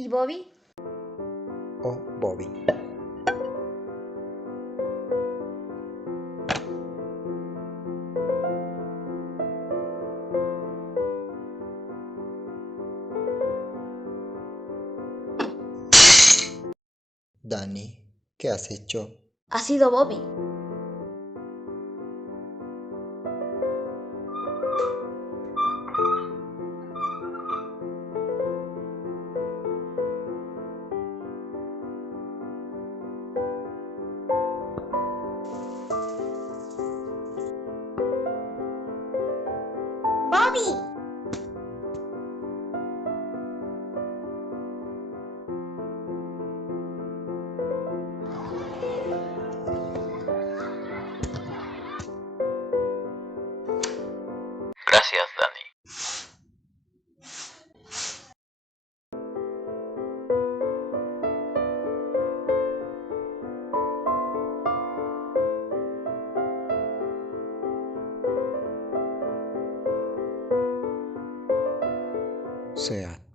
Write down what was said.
¿Y Bobby? Oh, Bobby. Dani, ¿qué has hecho? Ha sido Bobby. ¡Bobby! Gracias, Dani. Sea